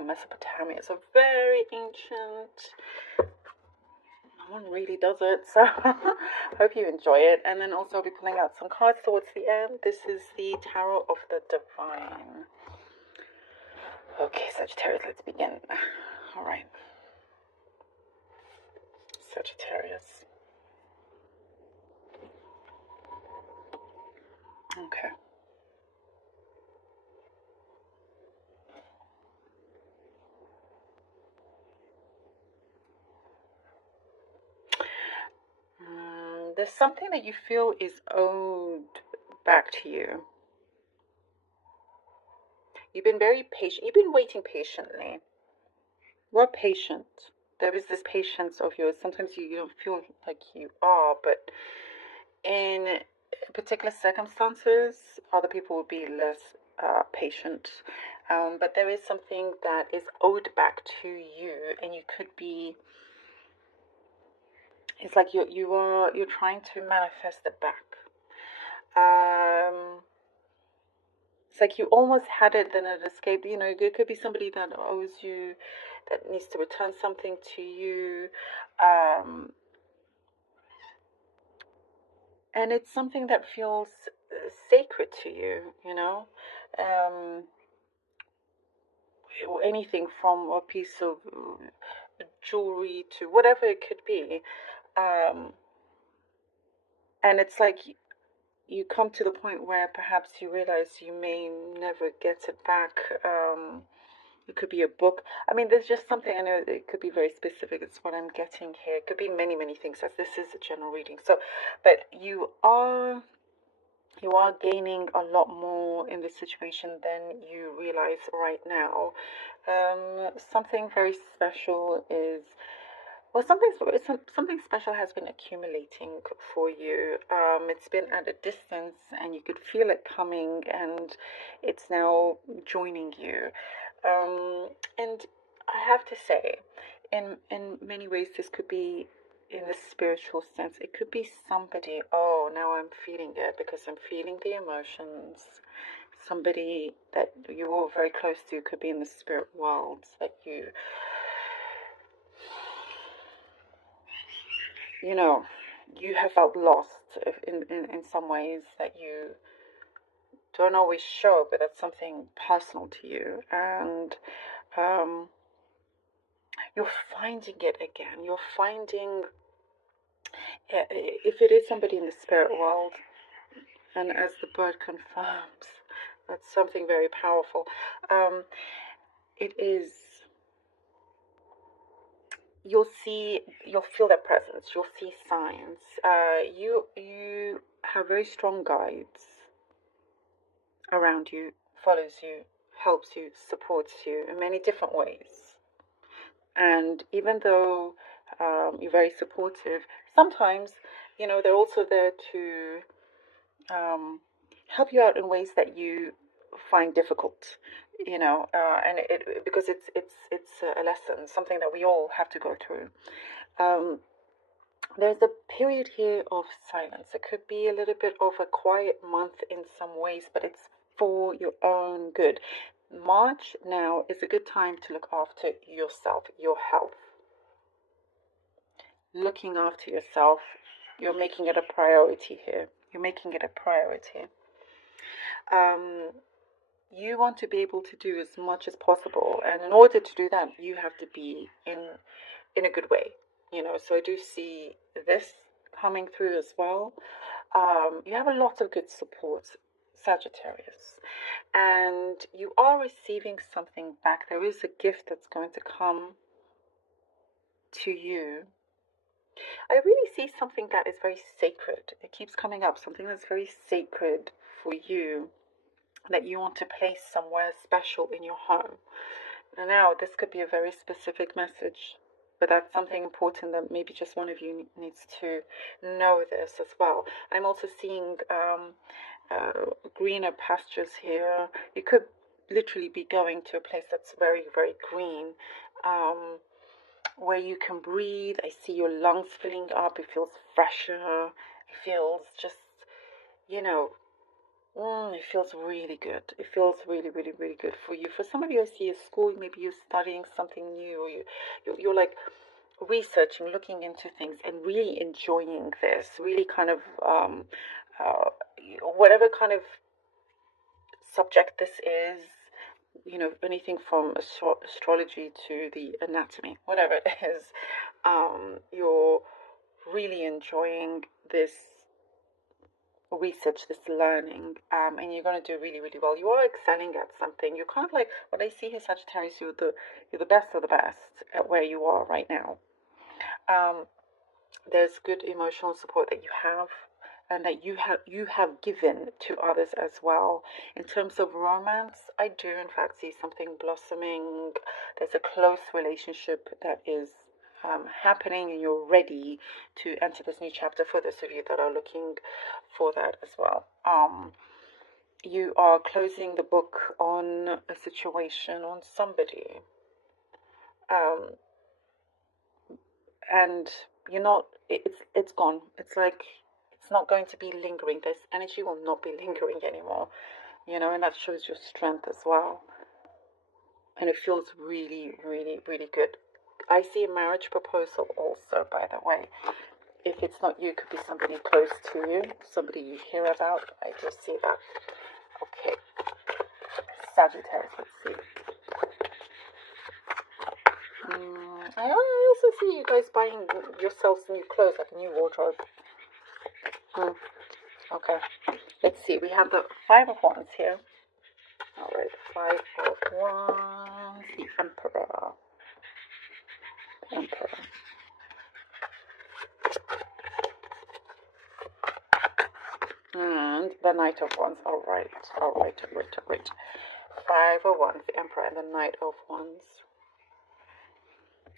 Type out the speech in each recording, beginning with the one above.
from Mesopotamia. So very ancient. No one really does it, so hope you enjoy it. And then also I'll be pulling out some cards towards the end. This is the Tarot of the Divine. Okay, Sagittarius, let's begin. All right. Sagittarius. Okay. There's something that you feel is owed back to you. You've been very patient. You've been waiting patiently. You're patient. There is this patience of yours. Sometimes you don't feel like you are, but in particular circumstances, other people will be less patient. But there is something that is owed back to you, and you could be. It's like you're trying to manifest it back. It's like you almost had it, then it escaped. You know, it could be somebody that owes you, that needs to return something to you. And it's something that feels sacred to you, you know. Anything from a piece of jewelry to whatever it could be. And it's like you come to the point where perhaps you realize you may never get it back. It could be a book. I mean, there's just something, I know it could be very specific. It's what I'm getting here. It could be many, many things, as this is a general reading. So, but you are gaining a lot more in this situation than you realize right now. Something very special is, well, something special has been accumulating for you. It's been at a distance, and you could feel it coming, and it's now joining you. And I have to say, in many ways, this could be in the spiritual sense. It could be somebody. Oh, now I'm feeling it because I'm feeling the emotions. Somebody that you are very close to could be in the spirit world that you know, you have felt lost in some ways that you don't always show, but that's something personal to you. And you're finding it again. You're finding, if it is somebody in the spirit world, and as the bird confirms, that's something very powerful. It is, you'll feel their presence. You'll see signs. You have very strong guides around you, follows you, helps you, supports you in many different ways. And even though you're very supportive, sometimes, you know, they're also there to help you out in ways that you find difficult, you know, and because it's a lesson, something that we all have to go through. There's a period here of silence. It could be a little bit of a quiet month in some ways, but it's for your own good. March now is a good time to look after yourself, your health. Looking after yourself, you're making it a priority here. You're making it a priority. You want to be able to do as much as possible, and in order to do that, you have to be in a good way, you know. So I do see this coming through as well. You have a lot of good support, Sagittarius, and you are receiving something back. There is a gift that's going to come to you. I really see something that is very sacred. It keeps coming up, something that's very sacred for you, that you want to place somewhere special in your home. Now, this could be a very specific message, but that's something important that maybe just one of you needs to know this as well. I'm also seeing greener pastures here. You could literally be going to a place that's very, very green, where you can breathe. I see your lungs filling up. It feels fresher. It feels just, you know, It feels really good. It feels really, really, really good for you. For some of you, I see at school, maybe you're studying something new, or you're like researching, looking into things, and really enjoying this. Really kind of uh, whatever kind of subject this is, anything from astrology to the anatomy, whatever it is, you're really enjoying this research, this learning, and you're going to do really, really well. You are excelling at something. You're kind of like what I see here, Sagittarius. You're the best of the best at where you are right now. Um, there's good emotional support that you have, and that you have given to others as well. In terms of romance, I do in fact see something blossoming. There's a close relationship that is happening, and you're ready to enter this new chapter. For those of you that are looking for that as well, you are closing the book on a situation, on somebody, um, and you're not. It's gone. It's like it's not going to be lingering. This energy will not be lingering anymore. And that shows your strength as well. And it feels really, really, really good. I see a marriage proposal also, by the way. If it's not you, it could be somebody close to you, somebody you hear about. I do see that. Okay, Sagittarius, let's see. I also see you guys buying yourselves new clothes, like a new wardrobe. Okay, let's see. We have the Five of Wands here. All right, Five of Wands, the Emperor. Emperor. And the Knight of Wands. All right. Five of Wands, the Emperor, and the Knight of Wands.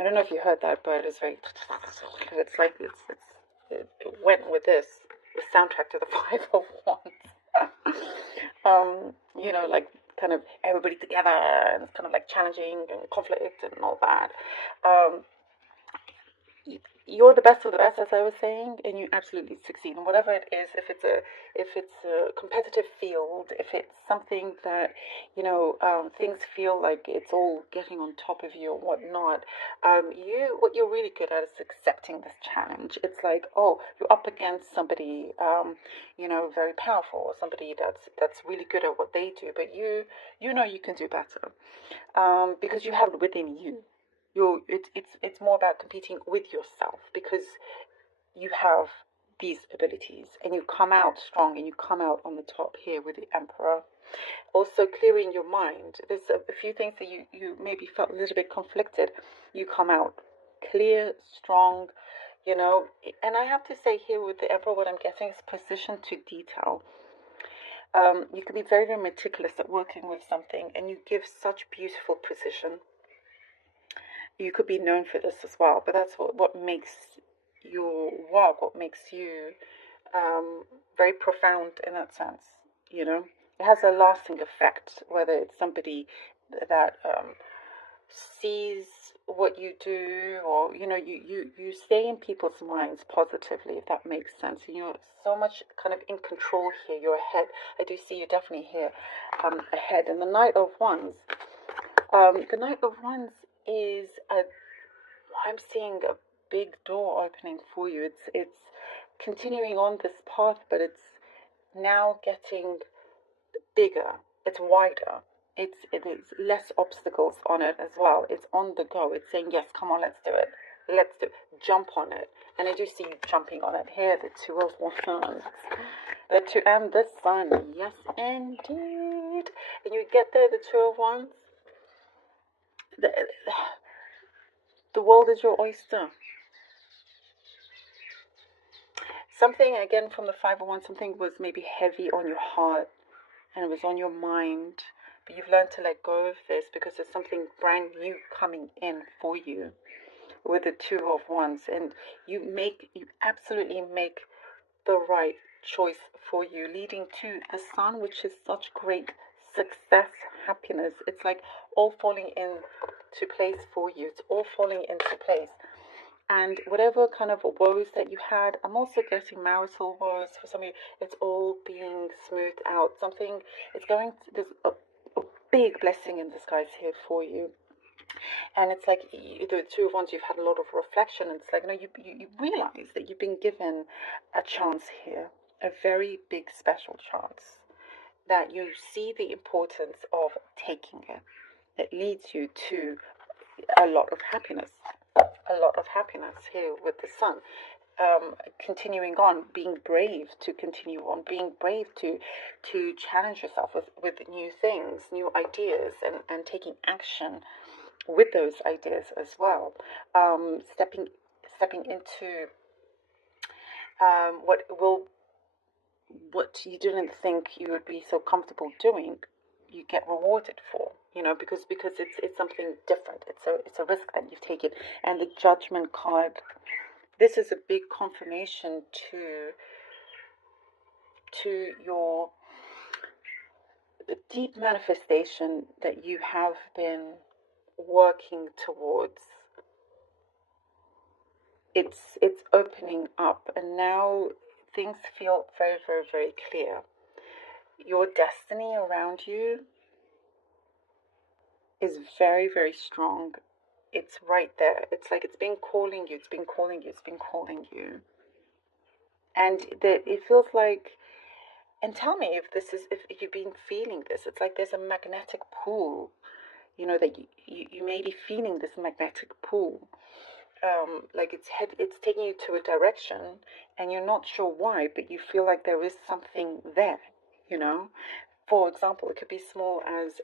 I don't know if you heard that, but it's very. It's like it went with this, the soundtrack to the Five of Wands. Like kind of everybody together, and it's kind of like challenging and conflict and all that. Um, you're the best of the best, as I was saying, and you absolutely succeed. And whatever it is, if it's a competitive field, if it's something that things feel like it's all getting on top of you or whatnot, what you're really good at is accepting this challenge. It's like, oh, you're up against somebody, very powerful, or somebody that's really good at what they do, but you can do better, because you have it within you. It's more about competing with yourself, because you have these abilities, and you come out strong, and you come out on the top here with the Emperor. Also clearing your mind. There's a few things that you maybe felt a little bit conflicted. You come out clear, strong, and I have to say here with the Emperor, what I'm getting is precision to detail. You can be very, very meticulous at working with something, and you give such beautiful precision. You could be known for this as well, but that's what makes your work, what makes you very profound in that sense. It has a lasting effect, whether it's somebody that sees what you do, or you stay in people's minds positively, if that makes sense. And you're so much kind of in control here. You're ahead. I do see you definitely here, ahead. And the Knight of Wands. The Knight of Wands is I'm seeing a big door opening for you. It's continuing on this path, but it's now getting bigger. It's wider. It is less obstacles on it as well. It's on the go. It's saying, yes, come on, let's do it. Let's do it. Jump on it. And I do see you jumping on it here, the Two of Wands. The Two and the Sun. Yes, indeed. And you get there, the Two of Wands. The world is your oyster. Something, again, from the Five of Wands, something was maybe heavy on your heart, and it was on your mind, but you've learned to let go of this, because there's something brand new coming in for you with the Two of Wands, and you absolutely make the right choice for you, leading to the Sun, which is such great success, happiness. It's like all falling into place for you. It's all falling into place. And whatever kind of woes that you had, I'm also getting marital woes for some of you. It's all being smoothed out. out. Something is going to, there's a big blessing in disguise here for you. And it's like the two of wands, you've had a lot of reflection, and it's like, you realize that you've been given a chance here, a very big special chance, that you see the importance of taking it. It leads you to a lot of happiness here with the sun. Continuing on, being brave to continue on, being brave to challenge yourself with new things, new ideas, and taking action with those ideas as well. Stepping into what you didn't think you would be so comfortable doing, you get rewarded for, because it's something different. It's a risk that you've taken. And the Judgment card, this is a big confirmation to your deep manifestation that you have been working towards. It's opening up, and now things feel very, very, very clear. Your destiny around you is very, very strong. It's right there. It's like it's been calling you. It's been calling you. It's been calling you. And it feels like, and tell me if you've been feeling this. It's like there's a magnetic pull, that you may be feeling this magnetic pull. Like it's taking you to a direction, and you're not sure why, but you feel like there is something there. For example, it could be small as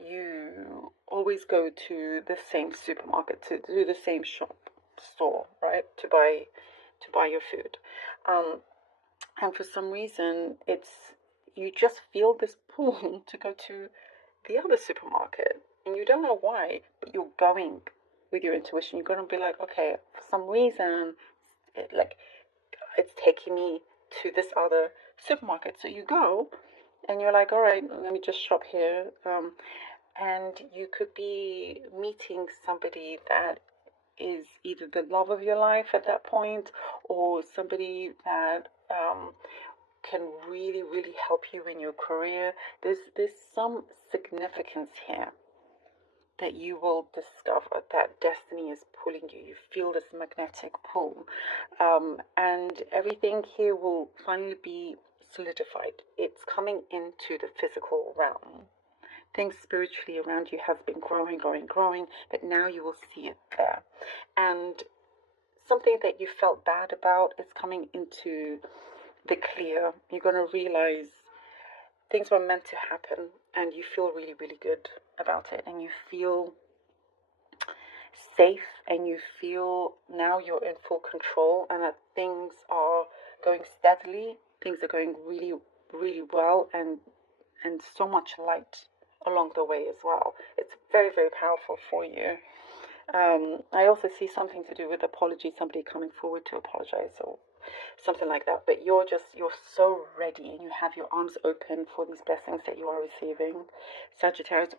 you always go to the same supermarket, to the same store, right, to buy your food, and for some reason you just feel this pull to go to the other supermarket, and you don't know why, but you're going with your intuition. You're going to be like, okay, for some reason, it's taking me to this other supermarket. So you go, and you're like, all right, let me just shop here. And you could be meeting somebody that is either the love of your life at that point, or somebody that can really, really help you in your career. There's some significance here that you will discover that destiny is pulling you. You feel this magnetic pull, and everything here will finally be solidified. It's coming into the physical realm. Things spiritually around you have been growing, but now you will see it there. And something that you felt bad about is coming into the clear. You're going to realize things were meant to happen, and you feel really, really good about it, and you feel safe, and you feel now you're in full control, and that things are going steadily, things are going really, really well, and so much light along the way as well. It's very, very powerful for you. I also see something to do with apology, somebody coming forward to apologize or something like that, but you're so ready, and you have your arms open for these blessings that you are receiving. Sagittarius,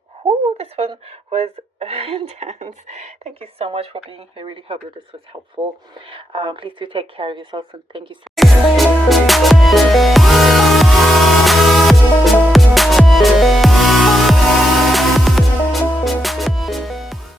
this one was intense. Thank you so much for being here. Really hope that this was helpful. Please do take care of yourselves, and thank you so much.